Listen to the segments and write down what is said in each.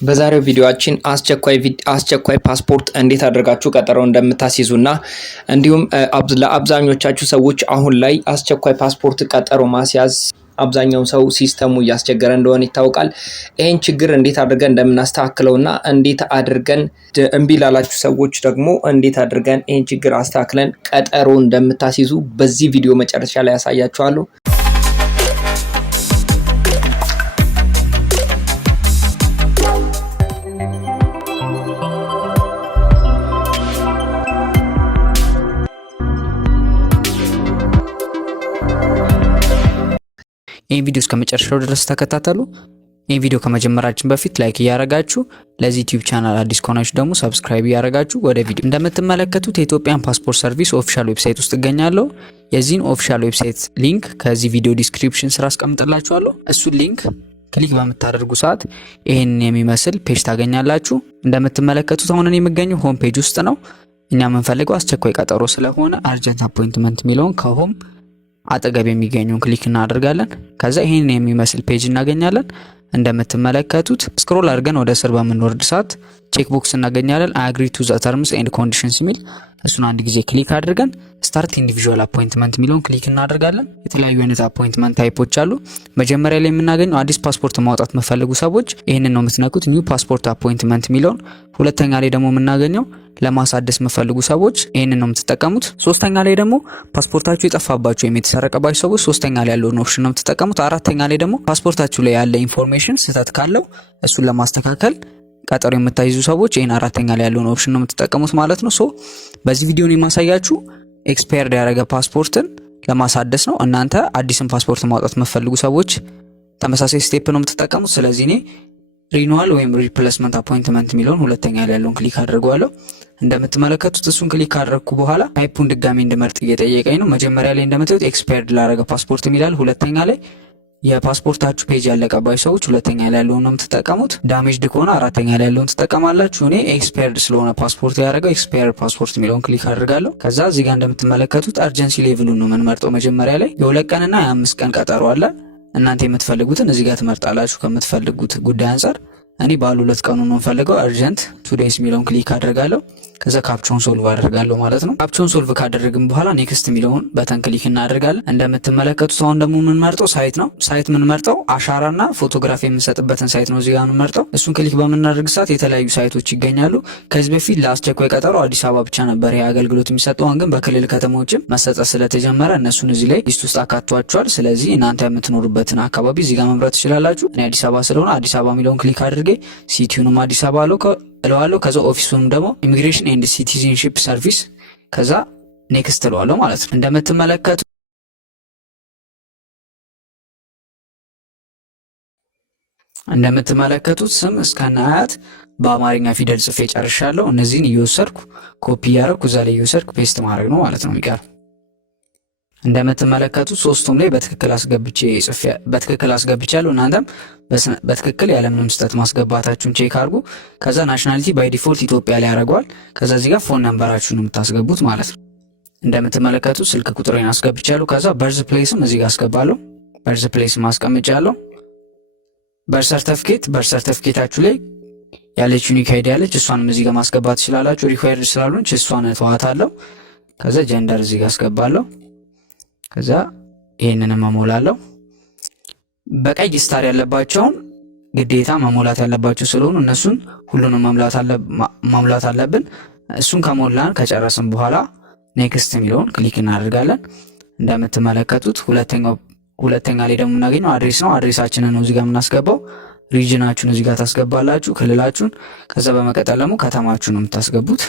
በዛሬው ቪዲዮአችን አስቸኳይ ፓስፖርት እንዴት አድርጋችሁ ቀጠሮ እንደምታስይዙና እንዲሁም ለአብዛኞቻችሁ ሰዎች አሁን ላይ አስቸኳይ ፓስፖርት ቀጠሮ ማስያዝ አብዛኛው ሰው ሲስተሙ እያስቸገረ እንደሆነ ይታወቃል። ይሄን ችግር እንዴት አድርገን እንደምናስተካክለውና እንዴት አድርገን እምቢ ላላችሁ ሰዎች ደግሞ እንዴት አድርገን ይሄን ችግር አስተካክለን ቀጠሮ እንደምታስይዙ በዚህ ቪዲዮ መጨረሻ ላይ ያሳያችኋለሁ። ይሄን ቪዲዮ እስከመጨረሻው ድረስ ተከታተሉ። ይሄን ቪዲዮ ከመጀመራችን በፊት ላይክ እያረጋችሁ ለዚህ ዩቲዩብ ቻናል አዲስ ከሆናችሁ ደግሞ ሰብስክራይብ እያረጋችሁ ወደ ቪዲዮ እንደምትመለከቱት የኢትዮጵያን ፓስፖርት ሰርቪስ ኦፊሻል ዌብሳይት ውስጥ እገኛለሁ። የዚህን ኦፊሻል ዌብሳይት ሊንክ ከዚህ ቪዲዮ ዲስክሪፕሽን ስራ አስቀምጥላችኋለሁ። እሱን ሊንክ ክሊክ በምታደርጉ ሰዓት ይሄንን የሚመስል ፔጅ ታገኛላችሁ። እንደምትመለከቱት አሁን እኔ የምገኘው ሆም ፔጅ ውስጥ ነው። እኛ የምንፈልገው አስቸኳይ ቀጠሮ ስለሆነ አርጀንት አፖይንትመንት የሚለውን ከሆም አጠገብ የሚገኘውን ክሊክ እናደርጋለን። ከዛ ይሄንን የሚመስል ፔጅ እናገኛለን። እንደምትመለከቱት ስክሮል አድርገን ወደ ስር በምንወርድ ሰዓት ቼክ ቦክስ እናገኛለን። አይ አግሪ ቱ ዘ ተርምስ ኤንድ ኮንዲሽንስ የሚል እሱን አንድ ጊዜ ክሊክ አድርገን ስታርት ኢንዲቪጁዋል አፖይንትመንት የሚለውን ክሊክ እናደርጋለን። የተለያዩ አይነት አፖይንትመንት ታይፖች አሉ። መጀመሪያ ላይ የምናገኘው አዲስ ፓስፖርት ማውጣት መፈልጉ ሰዎች ይሄንን ነው የምትነኩት፣ ኒው ፓስፖርት አፖይንትመንት የሚለውን። ሁለተኛ ላይ ደግሞ የምናገኘው ለማሳደስ መፈልጉ ሰዎች ይሄንን ነው የምትጠቀሙት። ሶስተኛ ላይ ደግሞ ፓስፖርታችሁ የጠፋባችሁ ወይም የተሰረቀባችሁ ሰዎች ሶስተኛ ላይ ያለውን ኦፕሽን ነው የምትጠቀሙት። አራተኛ ላይ ደግሞ ፓስፖርታችሁ ላይ ያለ ኢንፎርሜሽን ስህተት ካለው እሱን ለማስተካከል ቀጠሮ የምታይዙ ሰዎች ይሄን አራተኛ ላይ ያለውን ኦፕሽን ነው የምትጠቀሙት ማለት ነው። በዚህ ቪዲዮ ነው የማሳያችሁ ኤክስፓየርድ ያደረገ ፓስፖርትን ለማሳደስ ነው። እናንተ አዲስን ፓስፖርት ማውጣት መፈልጉ ሰዎች ተመሳሳይ ስቴፕ ነው የምትጠቀሙት። ስለዚህ እኔ ሪኒዋል ወይም ሪፕሌስመንት አፖይንትመንት የሚለውን ሁለተኛ ላይ ያለውን ክሊክ አድርገዋለሁ። እንደምትመለከቱት እሱን ክሊክ ካደረኩ በኋላ ታይፑን ድጋሚ እንድመርጥ እየጠየቀኝ ነው። መጀመሪያ ላይ እንደምታዩት ኤክስፓየርድ ላደረገ ፓስፖርት የሚላል። ሁለተኛ ላይ የፓስፖርታችሁ ፔጅ ያለቀባችሁ ሰዎች ሁለተኛ ላይ ያለውን ነው የምትጠቀሙት። ዳሜጅድ ከሆነ አራተኛ ላይ ያለውን ትጠቀማላችሁ። እኔ ኤክስፓየርድ ስለሆነ ፓስፖርት ያደረገው ኤክስፓየርድ ፓስፖርት የሚለውን ክሊክ አድርጋለሁ። ከዛ እዚህ ጋር እንደምትመለከቱት አርጀንሲ ሌቭሉን ነው የምንመርጠው። መጀመሪያ ላይ የ2 ቀንና የ5 ቀን ቀጠሮ አለ። እናንተ የምትፈልጉትን እዚህ ጋር ትመርጣላችሁ ከምትፈልጉት ጉዳይ አንፃር። እኔ ባለ2 ቀኑ ነው ፈልገው አርጀንት 2 ዴይስ የሚለውን ክሊክ አድርጋለሁ። ከዛ ካፕቻውን ሶልቭ አደርጋለሁ ማለት ነው። ካፕቻውን ሶልቭ ካደረግን በኋላ ኔክስት የሚለውን በተን ክሊክ እናደርጋለን። እንደምትመለከቱት አሁን ደግሞ የምንመርጠው ሳይት ነው። ሳይት የምንመርጠው አሻራና ፎቶግራፊ የምንሰጥበትን ሳይት ነው እዚህ ጋር የምንመርጠው። እሱን ክሊክ በምናደርግ ሰዓት የተለያዩ ሳይቶች ይገኛሉ። ከዚህ በፊት ለአስቸኳይ ቀጠሮ አዲስ አበባ ብቻ ነበር ይሄ አገልግሎት የሚሰጠው። አሁን ግን በክልል ከተሞችም መሰጠት ስለተጀመረ እነሱን እዚህ ላይ ሊስት ውስጥ አካቷቸዋል። ስለዚህ እናንተ የምትኖሩበትን አካባቢ እዚህ ጋር መምረጥ ትችላላችሁ። እኔ አዲስ አበባ ስለሆነ አዲስ አበባ የሚለውን ክሊክ አድርጌ ሲቲውንም አዲስ አበባ እለዋለሁ። ከዛ ኦፊሱንም ደግሞ ኢሚግሬሽን ኤንድ ሲቲዝንሺፕ ሰርቪስ ከዛ ኔክስት እለዋለሁ ማለት ነው። እንደምትመለከቱት ስም እስከነ አያት በአማርኛ ፊደል ጽፌ ጨርሻለሁ። እነዚህን እየወሰድኩ ኮፒ ያደረኩ እዛ ላይ እየወሰድኩ ፔስት ማድረግ ነው ማለት ነው የሚቀር። እንደምትመለከቱት ሶስቱም ላይ በትክክል አስገብቻለሁ። እናንተም በትክክል ያለምንም ስህተት ማስገባታችሁን ቼክ አድርጉ። ከዛ ናሽናሊቲ ባይ ዲፎልት ኢትዮጵያ ላይ ያደርገዋል። ከዛ እዚህ ጋር ፎን ነምበራችሁን የምታስገቡት ማለት ነው። እንደምትመለከቱት ስልክ ቁጥሬን አስገብቻለሁ። ከዛ በርዝ ፕሌስም እዚህ ጋር አስገባለሁ። በርዝ ፕሌስ ማስቀምጫለሁ። በርሰርተፍኬታችሁ ላይ ያለች ዩኒክ አይዲ ያለች እሷንም እዚህ ጋር ማስገባት ትችላላችሁ። ሪኳየርድ ስላልሆነች እሷን ተዋታለሁ። ከዛ ጀንደር እዚህ ጋር አስገባለሁ። ከዛ ይሄንንም መሞላለሁ። በቀይ ስታር ያለባቸውን ግዴታ መሞላት ያለባቸው ስለሆኑ እነሱን ሁሉንም መሙላት አለብን። እሱን ከሞላን ከጨረስን በኋላ ኔክስት የሚለውን ክሊክ እናደርጋለን። እንደምትመለከቱት ሁለተኛ ላይ ደግሞ የምናገኘው አድሬስ ነው። አድሬሳችንን ነው እዚህ ጋር የምናስገባው። ሪጅናችሁን እዚህ ጋር ታስገባላችሁ፣ ክልላችሁን። ከዛ በመቀጠል ደግሞ ከተማችሁን ነው የምታስገቡት፣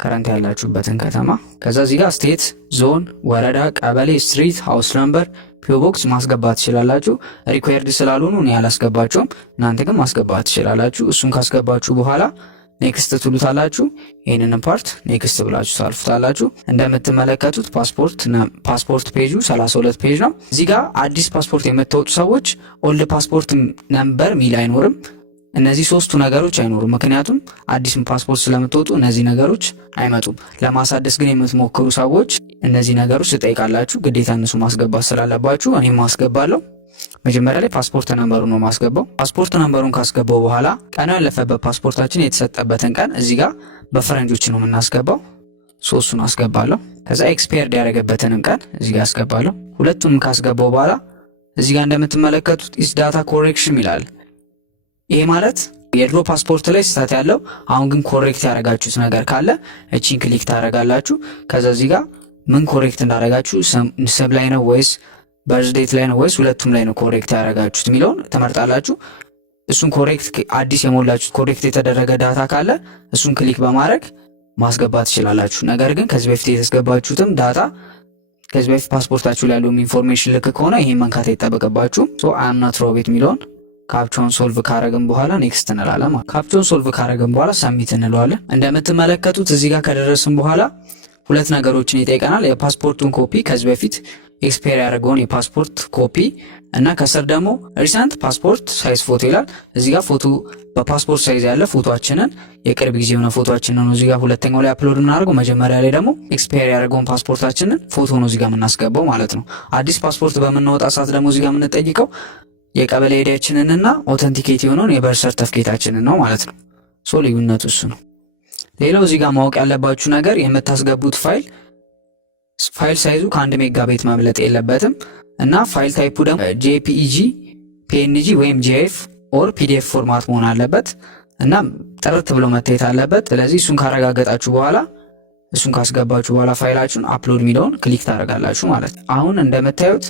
ከረንት ያላችሁበትን ከተማ። ከዛ እዚህ ጋር ስቴት፣ ዞን፣ ወረዳ፣ ቀበሌ፣ ስትሪት፣ ሃውስ ነምበር፣ ፒኦ ቦክስ ማስገባት ትችላላችሁ። ሪኳየርድ ስላልሆኑ እኔ ያላስገባቸውም፣ እናንተ ግን ማስገባት ትችላላችሁ። እሱን ካስገባችሁ በኋላ ኔክስት ትሉታላችሁ። ይህንን ፓርት ኔክስት ብላችሁ ታልፉታላችሁ። እንደምትመለከቱት ፓስፖርት ፔጁ 32 ፔጅ ነው። እዚህ ጋር አዲስ ፓስፖርት የምታወጡ ሰዎች ኦልድ ፓስፖርት ነምበር ሚል አይኖርም። እነዚህ ሶስቱ ነገሮች አይኖሩም። ምክንያቱም አዲስ ፓስፖርት ስለምትወጡ እነዚህ ነገሮች አይመጡም። ለማሳደስ ግን የምትሞክሩ ሰዎች እነዚህ ነገሮች ትጠይቃላችሁ። ግዴታ እነሱ ማስገባት ስላለባችሁ እኔም ማስገባለሁ። መጀመሪያ ላይ ፓስፖርት ነምበሩን ነው ማስገባው። ፓስፖርት ነምበሩን ካስገባው በኋላ ቀኑ ያለፈበት ፓስፖርታችን የተሰጠበትን ቀን እዚህ ጋር በፈረንጆች ነው የምናስገባው። ሶስቱን አስገባለሁ። ከዛ ኤክስፓየርድ ያደረገበትንም ቀን እዚህ ጋር አስገባለሁ። ሁለቱንም ካስገባው በኋላ እዚህ ጋር እንደምትመለከቱት ኢስ ዳታ ኮሬክሽን ይላል። ይሄ ማለት የድሮ ፓስፖርት ላይ ስህተት ያለው አሁን ግን ኮሬክት ያደረጋችሁት ነገር ካለ እቺን ክሊክ ታደርጋላችሁ። ከዛ እዚህ ጋር ምን ኮሬክት እንዳደረጋችሁ ስም ላይ ነው ወይስ በርዝዴት ላይ ነው ወይስ ሁለቱም ላይ ነው ኮሬክት ያደረጋችሁት የሚለውን ትመርጣላችሁ። እሱን ኮሬክት አዲስ የሞላችሁት ኮሬክት የተደረገ ዳታ ካለ እሱን ክሊክ በማድረግ ማስገባት ትችላላችሁ። ነገር ግን ከዚህ በፊት የተስገባችሁትም ዳታ ከዚህ በፊት ፓስፖርታችሁ ላይ ያለው ኢንፎርሜሽን ልክ ከሆነ ይሄን መንካት አይጠበቅባችሁም። አይ አም ኖት ሮቤት የሚለውን ካፕቻውን ሶልቭ ካረግን በኋላ ኔክስት እንላለን ማለት። ካፕቻውን ሶልቭ ካረግን በኋላ ሰሚት እንለዋለን። እንደምትመለከቱት እዚህ ጋር ከደረስን በኋላ ሁለት ነገሮችን ይጠይቀናል። የፓስፖርቱን ኮፒ ከዚህ በፊት ኤክስፓየር ያደረገውን የፓስፖርት ኮፒ እና ከስር ደግሞ ሪሰንት ፓስፖርት ሳይዝ ፎቶ ይላል። እዚህ ጋር ፎቶ በፓስፖርት ሳይዝ ያለ ፎቶአችንን የቅርብ ጊዜ የሆነ ፎቶአችንን ነው እዚህ ጋር ሁለተኛው ላይ አፕሎድ እናደርገው። መጀመሪያ ላይ ደግሞ ኤክስፓየር ያደረገውን ፓስፖርታችንን ፎቶ ነው እዚህ ጋር የምናስገባው ማለት ነው። አዲስ ፓስፖርት በምናወጣ ሰዓት ደግሞ እዚህ ጋር የምንጠይቀው የቀበሌ አይዲያችንንና ኦተንቲኬት የሆነውን የበርዝ ሰርተፍኬታችንን ነው ማለት ነው። ልዩነቱ እሱ ነው። ሌላው እዚህ ጋር ማወቅ ያለባችሁ ነገር የምታስገቡት ፋይል ሳይዙ ከ1 ሜጋባይት መብለጥ የለበትም እና ፋይል ታይፑ ደግሞ ጄፒኢጂ፣ ፒኤንጂ ወይም ጂኤፍ ኦር ፒዲኤፍ ፎርማት መሆን አለበት እና ጥርት ብሎ መታየት አለበት። ስለዚህ እሱን ካረጋገጣችሁ በኋላ እሱን ካስገባችሁ በኋላ ፋይላችሁን አፕሎድ የሚለውን ክሊክ ታደርጋላችሁ ማለት ነው። አሁን እንደምታዩት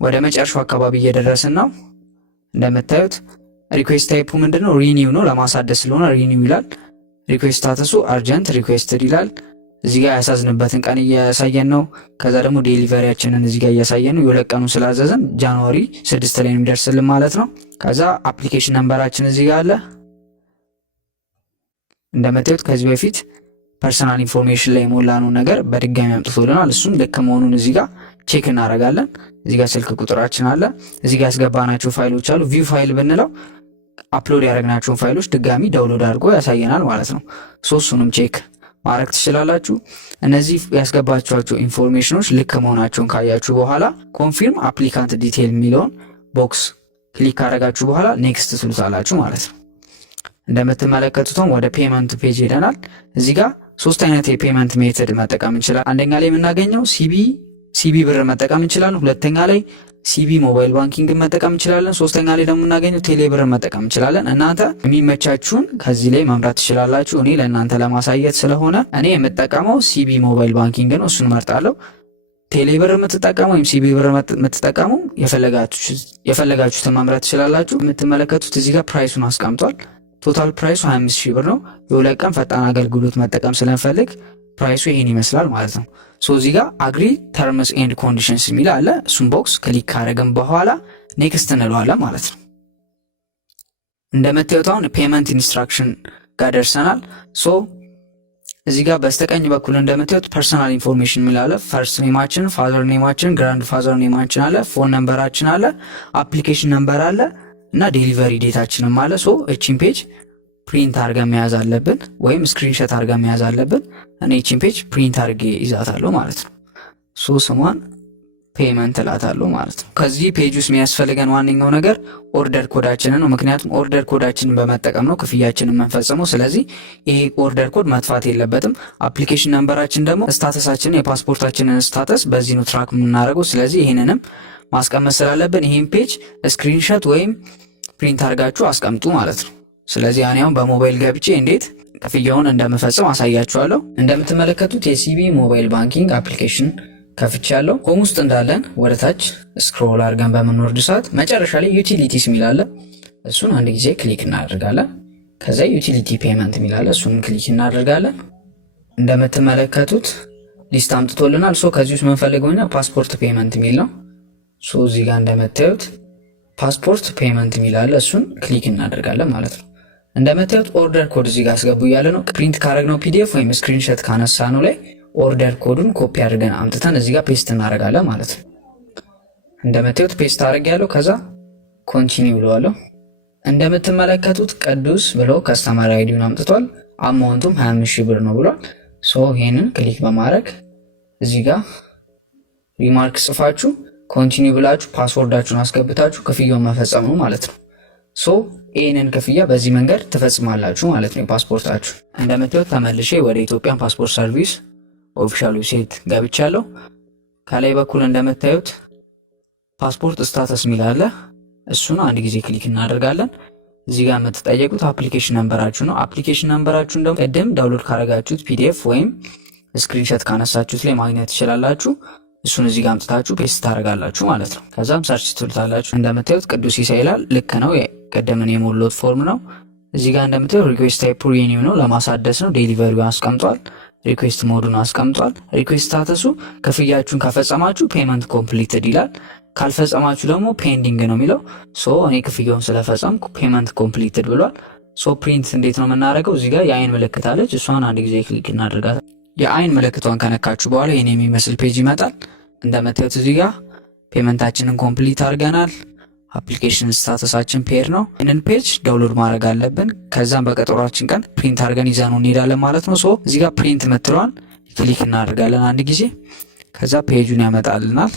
ወደ መጨረሻው አካባቢ እየደረስን ነው። እንደምታዩት ሪኩዌስት ታይፑ ምንድነው? ሪኒው ነው። ለማሳደስ ስለሆነ ሪኒው ይላል። ሪኩዌስት ስታተሱ አርጀንት ሪኩዌስትድ ይላል። እዚህ ጋር ያሳዝንበትን ቀን እያሳየን ነው። ከዛ ደግሞ ዴሊቨሪያችንን እዚህ ጋር እያሳየን ነው። የሁለት ቀኑ ስላዘዘን ጃንዋሪ 6 ላይ የሚደርስልን ማለት ነው። ከዛ አፕሊኬሽን ነምበራችን እዚህ ጋር አለ። እንደምታዩት ከዚህ በፊት ፐርሰናል ኢንፎርሜሽን ላይ የሞላነው ነገር በድጋሚ አምጥቶልናል። እሱም ልክ መሆኑን እዚህ ጋር ቼክ እናደርጋለን። እዚህ ጋር ስልክ ቁጥራችን አለ። እዚህ ጋር ያስገባናቸው ፋይሎች አሉ። ቪው ፋይል ብንለው አፕሎድ ያደረግናቸውን ፋይሎች ድጋሚ ዳውንሎድ አድርጎ ያሳየናል ማለት ነው። ሶስቱንም ቼክ ማድረግ ትችላላችሁ። እነዚህ ያስገባችኋቸው ኢንፎርሜሽኖች ልክ መሆናቸውን ካያችሁ በኋላ ኮንፊርም አፕሊካንት ዲቴይል የሚለውን ቦክስ ክሊክ ካደረጋችሁ በኋላ ኔክስት ትሉታላችሁ ማለት ነው። እንደምትመለከቱትም ወደ ፔመንት ፔጅ ሄደናል። እዚህ ጋር ሶስት አይነት የፔመንት ሜተድ መጠቀም እንችላለን። አንደኛ ላይ የምናገኘው ሲቢ ብር መጠቀም እንችላለን። ሁለተኛ ላይ ሲቢ ሞባይል ባንኪንግ መጠቀም እንችላለን። ሶስተኛ ላይ ደግሞ የምናገኘው ቴሌ ብር መጠቀም እንችላለን። እናንተ የሚመቻችሁን ከዚህ ላይ መምራት ትችላላችሁ። እኔ ለእናንተ ለማሳየት ስለሆነ እኔ የምጠቀመው ሲቢ ሞባይል ባንኪንግ ነው፣ እሱን መርጣለሁ። ቴሌ ብር የምትጠቀሙ ወይም ሲቢ ብር የምትጠቀሙ የፈለጋችሁትን መምራት ትችላላችሁ። የምትመለከቱት እዚህ ጋር ፕራይሱን አስቀምጧል። ቶታል ፕራይሱ 25,000 ብር ነው። የሁለት ቀን ፈጣን አገልግሎት መጠቀም ስለንፈልግ ፕራይሱ ይሄን ይመስላል ማለት ነው። እዚህ ጋር አግሪ ተርምስ ኤንድ ኮንዲሽንስ የሚል አለ። እሱን ቦክስ ክሊክ ካደረግን በኋላ ኔክስት እንለዋለን ማለት ነው። እንደምታዩት አሁን ፔመንት ኢንስትራክሽን ጋር ደርሰናል። እዚህ ጋር በስተቀኝ በኩል እንደምታዩት ፐርሰናል ኢንፎርሜሽን የሚል አለ። ፈርስት ኔማችን፣ ፋዘር ኔማችን፣ ግራንድ ፋዘር ኔማችን አለ፣ ፎን ነምበራችን አለ፣ አፕሊኬሽን ነምበር አለ እና ዴሊቨሪ ዴታችንም አለ። እቺን ፔጅ ፕሪንት አድርገን መያዝ አለብን ወይም ስክሪንሾት አድርገን መያዝ አለብን። እኔ እቺን ፔጅ ፕሪንት አድርጌ ይዛታለሁ ማለት ነው። ስሟን ፔመንት እላታለሁ ማለት ነው። ከዚህ ፔጅ ውስጥ የሚያስፈልገን ዋነኛው ነገር ኦርደር ኮዳችንን ነው። ምክንያቱም ኦርደር ኮዳችንን በመጠቀም ነው ክፍያችንን የምንፈጽመው። ስለዚህ ይሄ ኦርደር ኮድ መጥፋት የለበትም። አፕሊኬሽን ነምበራችን ደግሞ ስታተሳችንን የፓስፖርታችንን ስታተስ በዚህ ነው ትራክ የምናደርገው። ስለዚህ ይህንንም ማስቀመጥ ስላለብን ይህን ፔጅ ስክሪንሾት ወይም ፕሪንት አድርጋችሁ አስቀምጡ ማለት ነው። ስለዚህ እኔ አሁን በሞባይል ገብቼ እንዴት ክፍያውን እንደምፈጽም አሳያችኋለሁ። እንደምትመለከቱት የሲቢ ሞባይል ባንኪንግ አፕሊኬሽን ከፍቻለሁ። ሆም ውስጥ እንዳለን ወደ ታች ስክሮል አድርገን በምንወርድ ሰዓት መጨረሻ ላይ ዩቲሊቲስ የሚላለ እሱን አንድ ጊዜ ክሊክ እናደርጋለን። ከዛ ዩቲሊቲ ፔመንት የሚላለ እሱን ክሊክ እናደርጋለን። እንደምትመለከቱት ሊስት አምጥቶልናል። ከዚህ ውስጥ የምንፈልገውኛ ፓስፖርት ፔመንት የሚል ነው። እዚህ ጋር እንደምታዩት ፓስፖርት ፔመንት የሚላለ እሱን ክሊክ እናደርጋለን ማለት ነው። እንደምታዩት ኦርደር ኮድ እዚህ ጋር አስገቡ እያለ ነው። ፕሪንት ካረግነው ፒዲኤፍ ወይም ስክሪንሾት ካነሳ ነው ላይ ኦርደር ኮዱን ኮፒ አድርገን አምጥተን እዚህ ጋር ፔስት እናደርጋለን ማለት ነው። እንደምታዩት ፔስት አድርጌያለሁ። ከዛ ኮንቲኒው ብለዋለሁ። እንደምትመለከቱት ቅዱስ ብሎ ከስተመር አይዲውን አምጥቷል። አማውንቱም 25,000 ብር ነው ብሏል። ይሄንን ክሊክ በማድረግ እዚህ ጋር ሪማርክ ጽፋችሁ ኮንቲኒው ብላችሁ ፓስወርዳችሁን አስገብታችሁ ክፍያውን መፈጸም ነው ማለት ነው። ሶ ይህንን ክፍያ በዚህ መንገድ ትፈጽማላችሁ ማለት ነው። ፓስፖርታችሁ እንደምታዩት ተመልሼ ወደ ኢትዮጵያን ፓስፖርት ሰርቪስ ኦፊሻል ዌብሳይት ገብቻለሁ። ከላይ በኩል እንደምታዩት ፓስፖርት ስታተስ ሚል አለ። እሱን አንድ ጊዜ ክሊክ እናደርጋለን። እዚህ ጋር የምትጠየቁት አፕሊኬሽን ነምበራችሁ ነው። አፕሊኬሽን ነምበራችሁን ደግሞ ቀደም ዳውንሎድ ካረጋችሁት ፒዲኤፍ ወይም ስክሪንሾት ካነሳችሁት ላይ ማግኘት ትችላላችሁ። እሱን እዚህ ጋር አምጥታችሁ ፔስት ታደርጋላችሁ ማለት ነው። ከዛም ሰርች ትሉታላችሁ። እንደምታዩት ቅዱስ ሲሳይ ይላል። ልክ ነው፣ ቀደምን የሞላሁት ፎርም ነው። እዚህ ጋር እንደምታዩት ሪኩዌስት ታይፕ ሪኒው ነው፣ ለማሳደስ ነው። ዴሊቨሪውን አስቀምጧል። ሪኩዌስት ሞዱን አስቀምጧል። ሪኩዌስት ስታተሱ ክፍያችሁን ከፈጸማችሁ ፔመንት ኮምፕሊትድ ይላል። ካልፈጸማችሁ ደግሞ ፔንዲንግ ነው የሚለው። ሶ እኔ ክፍያውን ስለፈጸምኩ ፔመንት ኮምፕሊትድ ብሏል። ሶ ፕሪንት እንዴት ነው የምናደርገው? እዚህ ጋር የአይን ምልክት አለች። እሷን አንድ ጊዜ ክሊክ እናደርጋለን። የአይን ምልክቷን ከነካችሁ በኋላ ይሄን የሚመስል ፔጅ ይመጣል። እንደምታዩት እዚህ ጋር ፔመንታችንን ኮምፕሊት አድርገናል። አፕሊኬሽን ስታተሳችን ፔር ነው። ይህንን ፔጅ ዳውንሎድ ማድረግ አለብን። ከዛም በቀጠሯችን ቀን ፕሪንት አድርገን ይዘነው እንሄዳለን ማለት ነው። ሶ እዚህ ጋር ፕሪንት ምትሏን ክሊክ እናደርጋለን አንድ ጊዜ። ከዛ ፔጁን ያመጣልናል።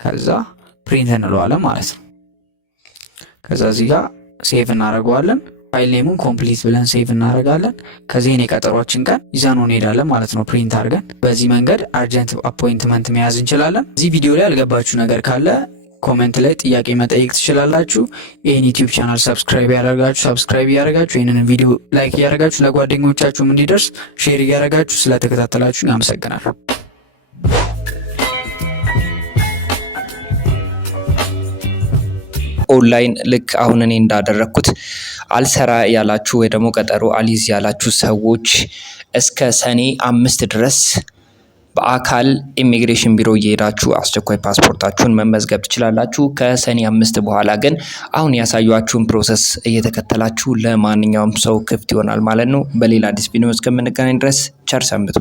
ከዛ ፕሪንት እንለዋለን ማለት ነው። ከዛ እዚህ ጋር ሴቭ እናደርገዋለን። ፋይል ኔሙን ኮምፕሊት ብለን ሴቭ እናደርጋለን። ከዚህ የቀጠሯችን ቀን ይዘነው እንሄዳለን ማለት ነው ፕሪንት አድርገን። በዚህ መንገድ አርጀንት አፖይንትመንት መያዝ እንችላለን። እዚህ ቪዲዮ ላይ ያልገባችሁ ነገር ካለ ኮሜንት ላይ ጥያቄ መጠየቅ ትችላላችሁ። ይህን ዩቲዩብ ቻናል ሰብስክራይብ ያደረጋችሁ ይህንን ቪዲዮ ላይክ እያደረጋችሁ ለጓደኞቻችሁም እንዲደርስ ሼር እያደረጋችሁ ስለተከታተላችሁ አመሰግናለሁ። ኦንላይን ልክ አሁን እኔ እንዳደረግኩት አልሰራ ያላችሁ ወይ ደግሞ ቀጠሮ አልይዝ ያላችሁ ሰዎች እስከ ሰኔ 5 ድረስ በአካል ኢሚግሬሽን ቢሮ እየሄዳችሁ አስቸኳይ ፓስፖርታችሁን መመዝገብ ትችላላችሁ። ከሰኔ 5 በኋላ ግን አሁን ያሳያችሁን ፕሮሰስ እየተከተላችሁ ለማንኛውም ሰው ክፍት ይሆናል ማለት ነው። በሌላ አዲስ ቪዲዮ እስከምንገናኝ ድረስ ቸር ሰንብቱ።